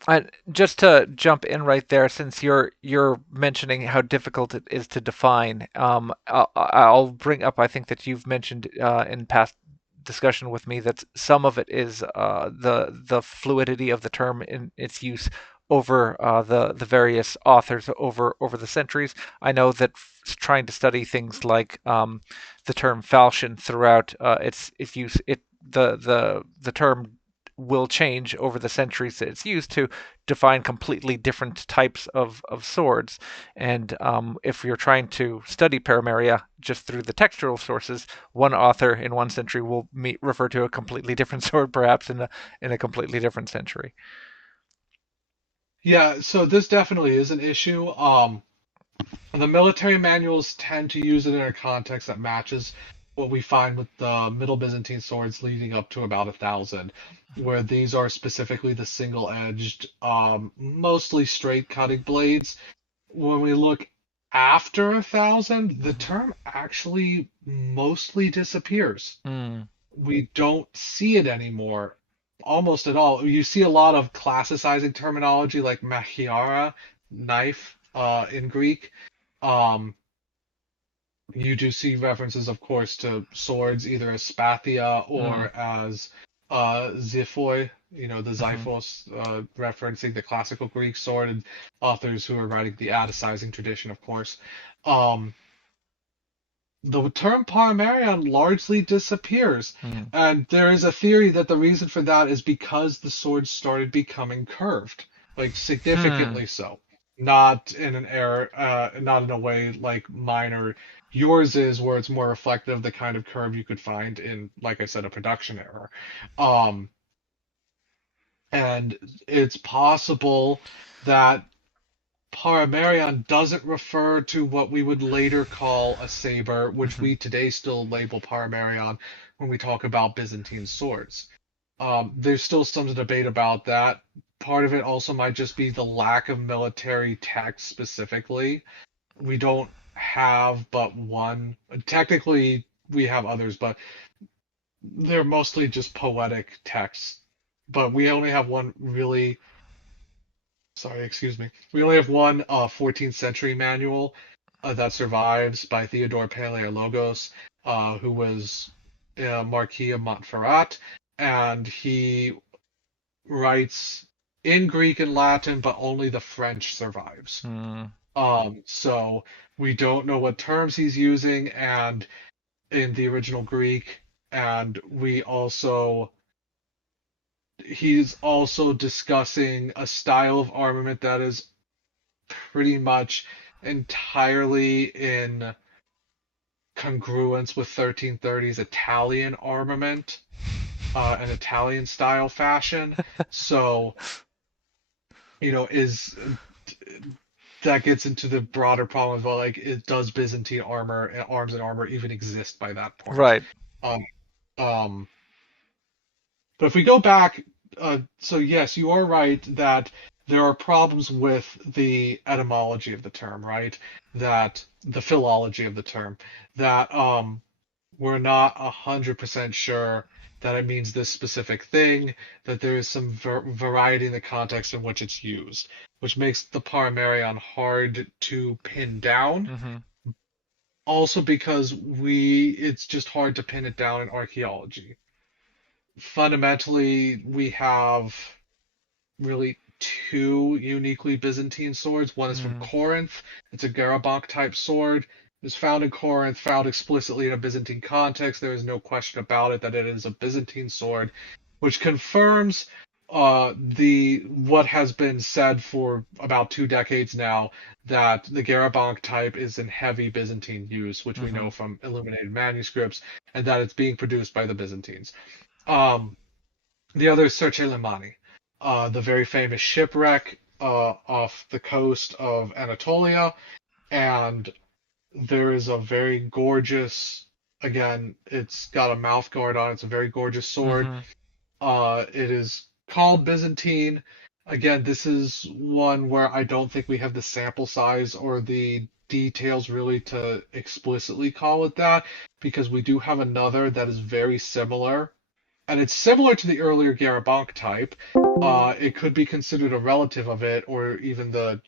And just to jump in right there, since you're mentioning how difficult it is to define, I'll bring up. I think that you've mentioned in past discussion with me that some of it is the fluidity of the term in its use over the various authors over the centuries. I know that trying to study things like the term falchion throughout its use, the term will change over the centuries that it's used to define completely different types of swords. And if you're trying to study Parameria just through the textual sources, one author in one century will refer to a completely different sword, perhaps in a completely different century. yeah, so this definitely is an issue. The military manuals tend to use it in a context that matches what we find with the Middle Byzantine swords leading up to about 1,000, where these are specifically the single-edged, mostly straight cutting blades. When we look after 1,000, the Mhm. term actually mostly disappears. Mm. We don't see it anymore almost at all. You see a lot of classicizing terminology like machiara, knife, in Greek. Um, you do see references, of course, to swords either as spathia Mm. or as xiphoi, the Mhm. Xiphos, referencing the classical Greek sword, and authors who are writing the Atticizing tradition, of course. Um, the term Paramerion largely disappears, Mm. and there is a theory that the reason for that is because the sword started becoming curved, like Hmm. significantly so. Not in an error, not in a way like mine or yours is, where it's more reflective of the kind of curve you could find in, like I said, a production error. Um, and it's possible that Paramerion doesn't refer to what we would later call a saber, which Mhm. we today still label Paramerion when we talk about Byzantine swords. There's still some debate about that. Part of it also might just be the lack of military text specifically. We don't have but one. Technically, we have others, but they're mostly just poetic texts. But we only have one really. Sorry, excuse me. We only have one 14th century manual that survives by Theodore Palaiologos, who was Marquis of Montferrat, and he writes in Greek and Latin, but only the French survives. Mm. So we don't know what terms he's using and in the original Greek, and he's also discussing a style of armament that is pretty much entirely in congruence with 1330s Italian armament, and Italian style fashion. So, is that gets into the broader problem as well. Like, does Byzantine arms and armor even exist by that point? Right. Um, um, But if we go back, so yes, you are right that there are problems with the etymology of the term, right? That the philology of the term, that we're not 100% sure that it means this specific thing, that there is some variety in the context in which it's used, which makes the Paramerion hard to pin down. Mhm. Also because it's just hard to pin it down in archaeology. Fundamentally, we have really two uniquely Byzantine swords. One is from Mm. Corinth. It's a Garabonc type sword. It was found in Corinth, found explicitly in a Byzantine context. There is no question about it that it is a Byzantine sword, which confirms the what has been said for about 2 decades now, that the Garabonc type is in heavy Byzantine use, which we know Mhm. from illuminated manuscripts, and that it's being produced by the Byzantines. Um, the other is Cerce Limani, the very famous shipwreck off the coast of Anatolia, and there is a very gorgeous. Again, it's got a mouth guard on it. It's a very gorgeous sword. Mhm. It is called Byzantine. Again, this is one where I don't think we have the sample size or the details really to explicitly call it that, because we do have another that is very similar, and it's similar to the earlier Garabonc type. It could be considered a relative of it, or even the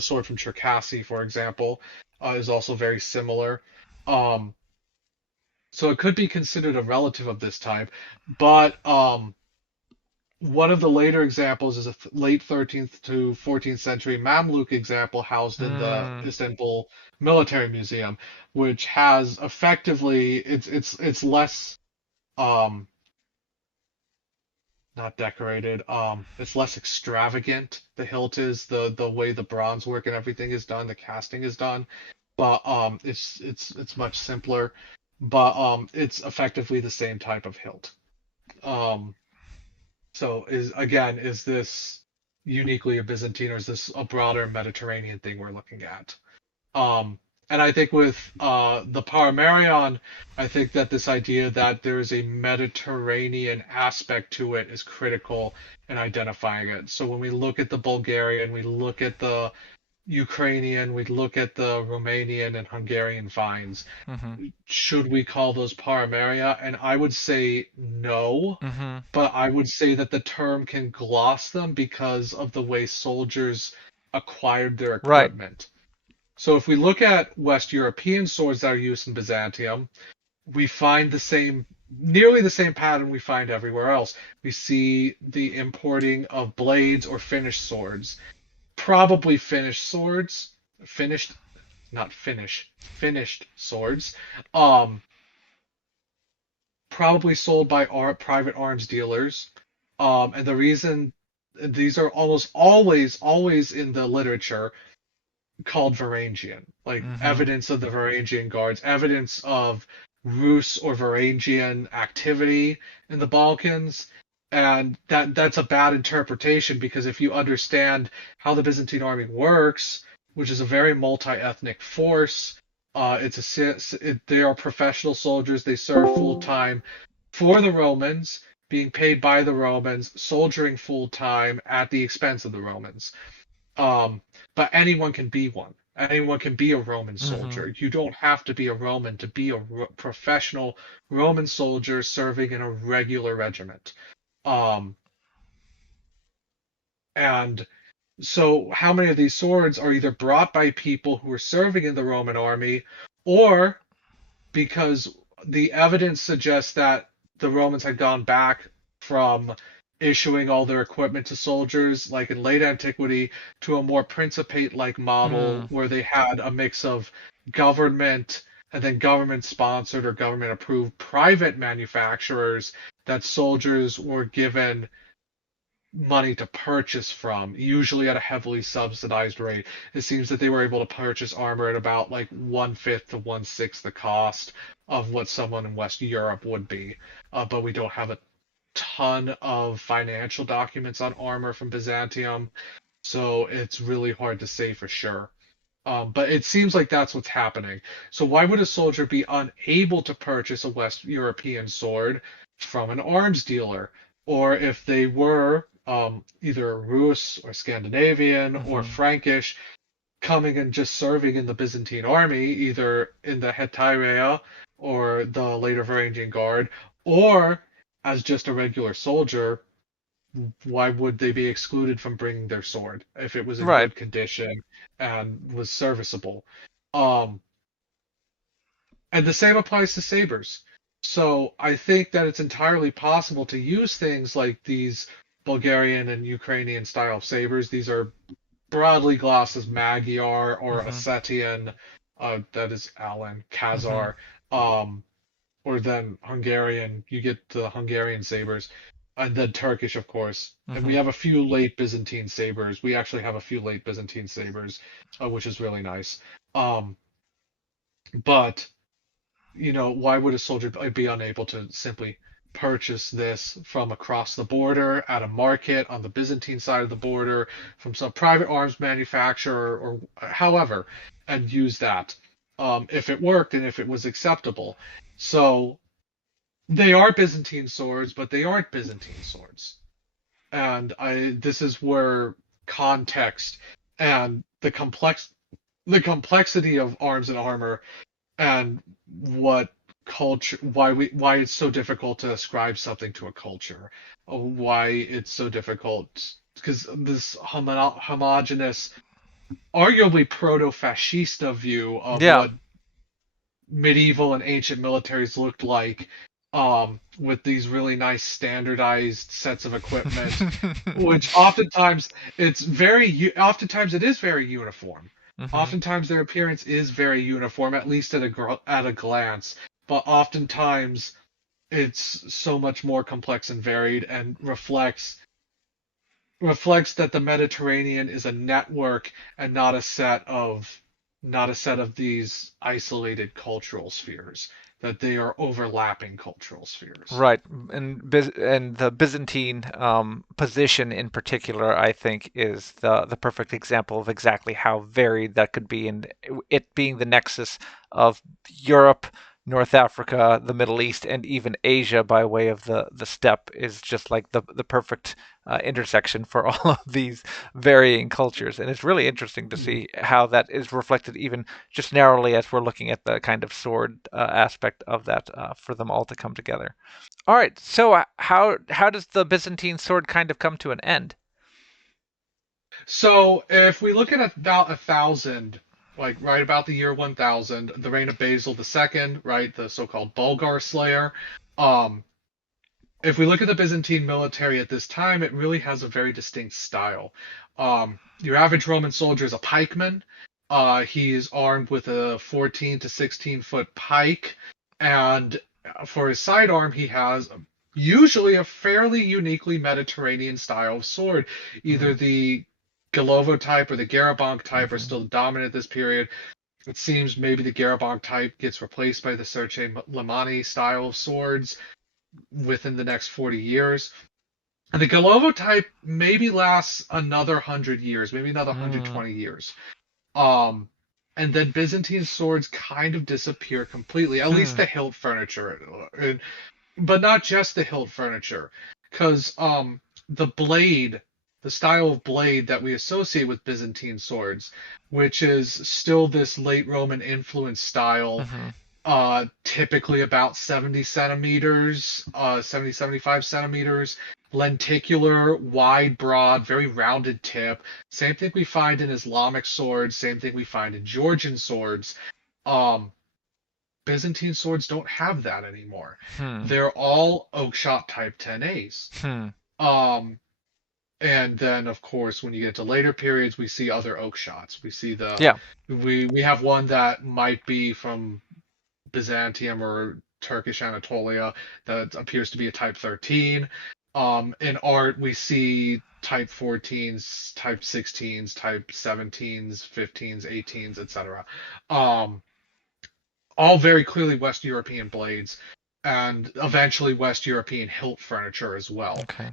sword from Cherkasy, for example, is also very similar. Um, so it could be considered a relative of this type, but one of the later examples is a late 13th to 14th century Mamluk example housed in the Mm. Istanbul Military Museum, which has effectively it's less um not decorated. It's less extravagant. The hilt is the way the bronze work and everything is done, the casting is done, but it's much simpler. But it's effectively the same type of hilt. Um, so is this uniquely a Byzantine, or is this a broader Mediterranean thing we're looking at? Um, And I think with the Paramerion, I think that this idea that there is a Mediterranean aspect to it is critical in identifying it. So when we look at the Bulgarian, we look at the Ukrainian, we look at the Romanian and Hungarian finds. Mm-hmm. Should we call those Parameria? And I would say no, Mm-hmm. but I would say that the term can gloss them because of the way soldiers acquired their Right. equipment. So if we look at West European swords that are used in Byzantium, we find nearly the same pattern we find everywhere else. We see the importing of blades or finished swords, probably finished swords, finished, not finish, finished swords, um, probably sold by private arms dealers. And the reason these are almost always in the literature called Varangian, like Mm-hmm. evidence of the Varangian guards, evidence of Rus or Varangian activity in the Balkans. And that's a bad interpretation because if you understand how the Byzantine army works, which is a very multi-ethnic force, they are professional soldiers. They serve full time for the Romans, being paid by the Romans, soldiering full time at the expense of the Romans. Um, but anyone can be one. Anyone can be a Roman Mm-hmm. soldier. You don't have to be a Roman to be a professional Roman soldier serving in a regular regiment. Um, and so, how many of these swords are either brought by people who were serving in the Roman army, or because the evidence suggests that the Romans had gone back from issuing all their equipment to soldiers, like in late antiquity, to a more principate-like model Mm. where they had a mix of government and then government-sponsored or government-approved private manufacturers that soldiers were given money to purchase from, usually at a heavily subsidized rate. It seems that they were able to purchase armor at about like 1/5 to 1/6 the cost of what someone in West Europe would be. But we don't have a ton of financial documents on armor from Byzantium, so it's really hard to say for sure. But it seems like that's what's happening. So why would a soldier be unable to purchase a West European sword from an arms dealer? Or if they were either Rus or Scandinavian or Mm-hmm. Frankish coming and just serving in the Byzantine army, either in the Hetaira or the later Varangian Guard, or as just a regular soldier, why would they be excluded from bringing their sword if it was in Right. good condition and was serviceable? Um, and the same applies to sabers. So I think that it's entirely possible to use things like these Bulgarian and Ukrainian style sabers. These are broadly glossed as Magyar or Mm-hmm. Ossetian, that is Alan, Mm-hmm. Khazar, um, or then Hungarian. You get the Hungarian sabers, and then Turkish, of course. And we Mm-hmm. have a few late Byzantine sabers. We actually have a few late Byzantine sabers, which is really nice. Um, but why would a soldier be unable to simply purchase this from across the border at a market on the Byzantine side of the border from some private arms manufacturer or however, and use that if it worked and if it was acceptable? So they are Byzantine swords, but they aren't Byzantine swords. And this is where context and the complexity of arms and armor and what culture why it's so difficult to ascribe something to a culture, why it's so difficult because this homogenous, arguably proto-fascista view of Yeah. what medieval and ancient militaries looked like, with these really nice standardized sets of equipment, which oftentimes it is very uniform. Mm-hmm. Oftentimes their appearance is very uniform, at least at a glance. But oftentimes it's so much more complex and varied, and reflects that the Mediterranean is a network and not a set of these isolated cultural spheres that they are overlapping cultural spheres. Right, and the Byzantine position in particular, I think, is the perfect example of exactly how varied that could be, and it being the nexus of Europe, North Africa, the Middle East, and even Asia by way of the steppe is just like the perfect intersection for all of these varying cultures, and it's really interesting to Mhm. see how that is reflected even just narrowly as we're looking at the kind of sword aspect of that for them all to come together. All right, so how does the Byzantine sword kind of come to an end? So if we look at about 1,000, like right about the year 1000, the reign of Basil II, right, the so-called Bulgar Slayer. Um, if we look at the Byzantine military at this time, it really has a very distinct style. Your average Roman soldier is a pikeman. He's armed with a 14 to 16-foot pike, and for his sidearm, he has usually a fairly uniquely Mediterranean style of sword. Either Mm, the Galovo type or the Garabonc type are hmm still dominant at this period. It seems maybe the Garabonc type gets replaced by the Serce Limani style of swords within the next 40 years. And the Galovo type maybe lasts another 100 years, maybe another mm, 120 years. Um, and then Byzantine swords kind of disappear completely, at least hmm, the hilt furniture, but not just the hilt furniture, because the blade, the style of blade that we associate with Byzantine swords, which is still this late Roman influence style, hmm typically about 70 centimeters, 70, 75 centimeters, lenticular, wide, broad, very rounded tip. Same thing we find in Islamic swords, same thing we find in Georgian swords. Um, Byzantine swords don't have that anymore. hmm, They're all oakshot type 10As. hmm. Um, and then, of course, when you get to later periods, we see other oak shots. Yeah, We have one that might be from Byzantium or Turkish Anatolia that appears to be a Type 13. In art, we see Type 14s, Type 16s, Type 17s, 15s, 18s, etc. Um, all very clearly West European blades, and eventually West European hilt furniture as well. okay,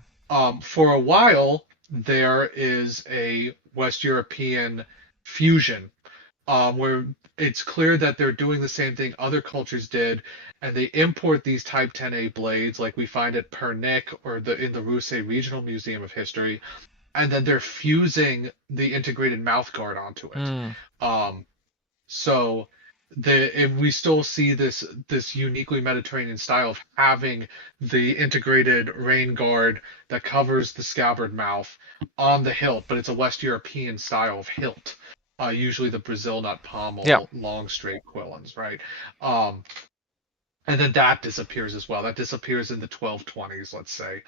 For a while, there is a West European fusion where it's clear that they're doing the same thing other cultures did, and they import these Type 10A blades, like we find at Pernik or in the Ruse Regional Museum of History, and then they're fusing the integrated mouthguard onto it. mm, Um, so if we still see this uniquely Mediterranean style of having the integrated rain guard that covers the scabbard mouth on the hilt, but it's a West European style of hilt. Usually the Brazil nut yeah, pommel, long straight quillons, right? Um, and then that disappears as well. That disappears in the 1220s, let's say,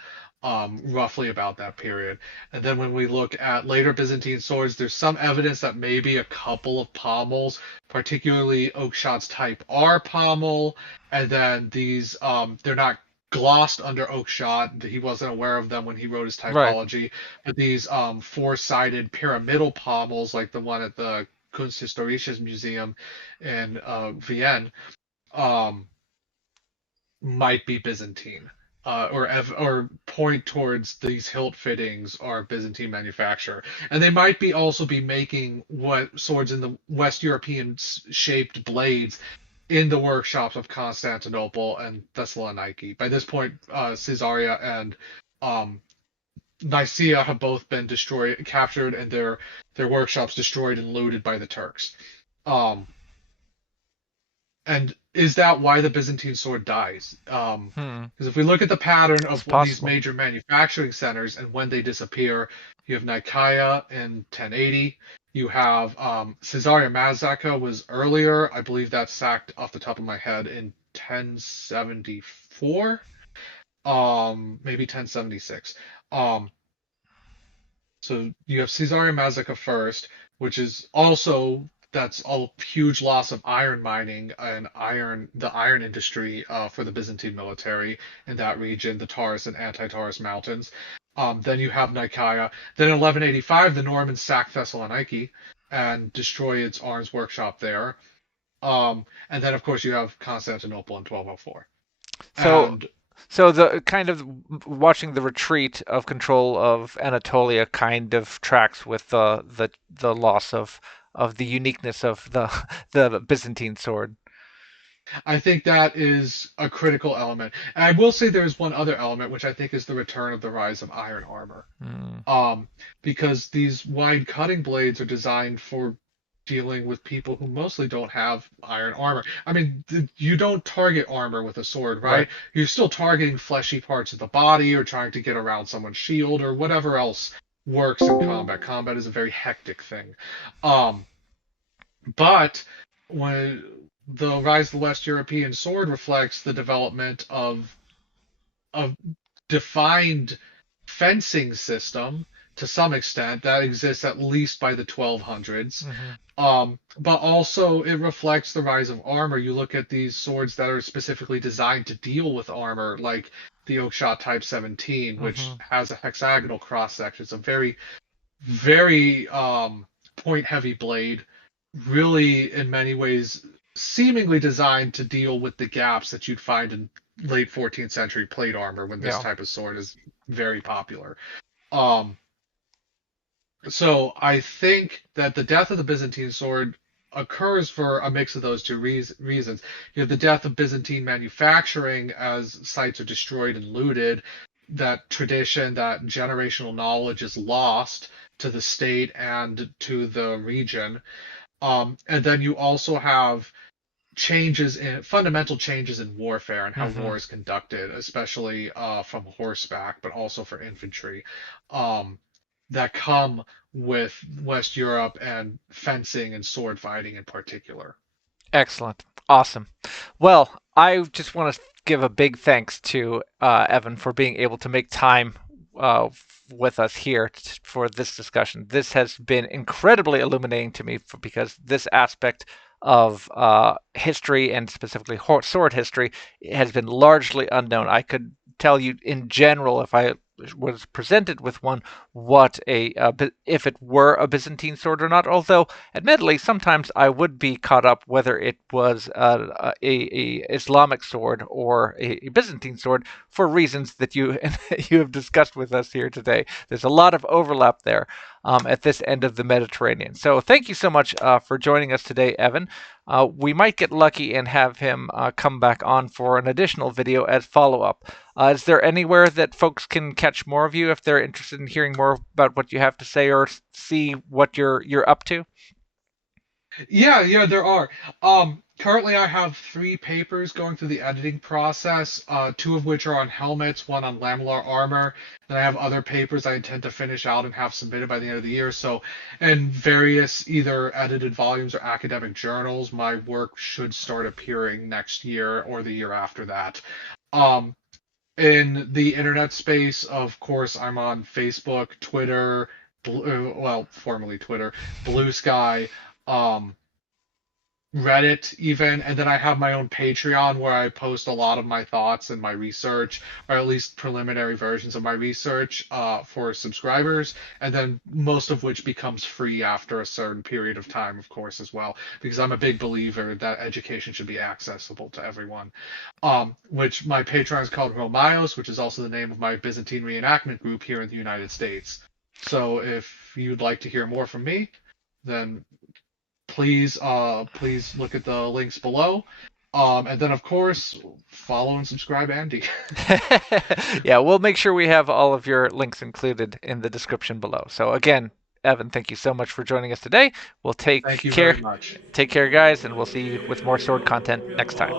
roughly about that period. And then when we look at later Byzantine swords, there's some evidence that maybe a couple of pommels, particularly Oakshot's Type R pommel, and then these, they're not glossed under Oakshot. He wasn't aware of them when he wrote his right. typology, but these four-sided pyramidal pommels, like the one at the Kunsthistorisches Museum in Vienna, um, might be Byzantine, or point towards these hilt fittings are Byzantine manufacture, and they might be also be making what swords in the West European shaped blades in the workshops of Constantinople and Thessaloniki. By this point, Caesarea and um, Nicaea have both been destroyed, captured, and their workshops destroyed and looted by the Turks. Um, and is that why the Byzantine sword dies? Hmm, Because if we look at the pattern it's of these possible. major manufacturing centers and when they disappear, you have Nicaea in 1080. You have Caesarea Mazaka was earlier. I believe that's sacked off the top of my head in 1074, maybe 1076. Um, so you have Caesarea Mazaka first, which is also that's a huge loss of iron mining and the iron industry for the Byzantine military in that region, the Taurus and Anti-Taurus mountains. Then you have Nicaea. Then in 1185, the Normans sack Thessaloniki and destroy its arms workshop there. And then of course you have Constantinople in 1204. So, And so the kind of watching the retreat of control of Anatolia kind of tracks with the loss of the uniqueness of the the Byzantine sword. I think that is a critical element. And I will say there's one other element, which I think is the return of the rise of iron armor. Mm, Um, because these wide cutting blades are designed for dealing with people who mostly don't have iron armor. I mean, you don't target armor with a sword, right. right? You're still targeting fleshy parts of the body or trying to get around someone's shield or whatever else works in combat. Combat is a very hectic thing. Um, but when the rise of the West European sword reflects the development of a defined fencing system to some extent that exists at least by the 1200s. Hmm. But also it reflects the rise of armor. You look at these swords that are specifically designed to deal with armor, like the Oakshot Type 17, which Hmm. has a hexagonal cross section. It's a very, very point heavy blade, really in many ways seemingly designed to deal with the gaps that you'd find in late 14th century plate armor when this Yeah. type of sword is very popular. Um, so I think that the death of the Byzantine sword occurs for a mix of those two reasons. You have the death of Byzantine manufacturing as sites are destroyed and looted. That tradition, that generational knowledge is lost to the state and to the region. And then you also have changes in fundamental changes in warfare and how Hmm. war is conducted, especially from horseback, but also for infantry, um, that come with West Europe and fencing and sword fighting in particular. Excellent. Awesome. Well, I just want to give a big thanks to Evan for being able to make time with us here for this discussion. This has been incredibly illuminating to me because this aspect of history and specifically sword history has been largely unknown. I could tell you in general if I was presented with one what if it were a Byzantine sword or not, although admittedly, sometimes I would be caught up whether it was a Islamic sword or a Byzantine sword for reasons that you you have discussed with us here today. There's a lot of overlap there at this end of the Mediterranean. So thank you so much for joining us today, Evan. We might get lucky and have him come back on for an additional video as follow-up. Is there anywhere that folks can catch more of you if they're interested in hearing more about what you have to say or see what you're up to? Yeah, there are. Currently I have three papers going through the editing process, two of which are on helmets, one on lamellar armor, and I have other papers I intend to finish out and have submitted by the end of the year. So, in various either edited volumes or academic journals, my work should start appearing next year or the year after that. Um, in the internet space, of course, I'm on Facebook, Twitter, well, formerly Twitter, Blue Sky. Um, Reddit even, and then I have my own Patreon where I post a lot of my thoughts and my research, or at least preliminary versions of my research for subscribers, and then most of which becomes free after a certain period of time, of course, as well, because I'm a big believer that education should be accessible to everyone. Which my Patreon is called Romaios, which is also the name of my Byzantine reenactment group here in the United States. So if you'd like to hear more from me, then please look at the links below. And then of course follow and subscribe Andy. Yeah, we'll make sure we have all of your links included in the description below. So again, Evan, thank you so much for joining us today. We'll Thank take you care. very much. Take care, guys, and we'll see you with more sword content next time.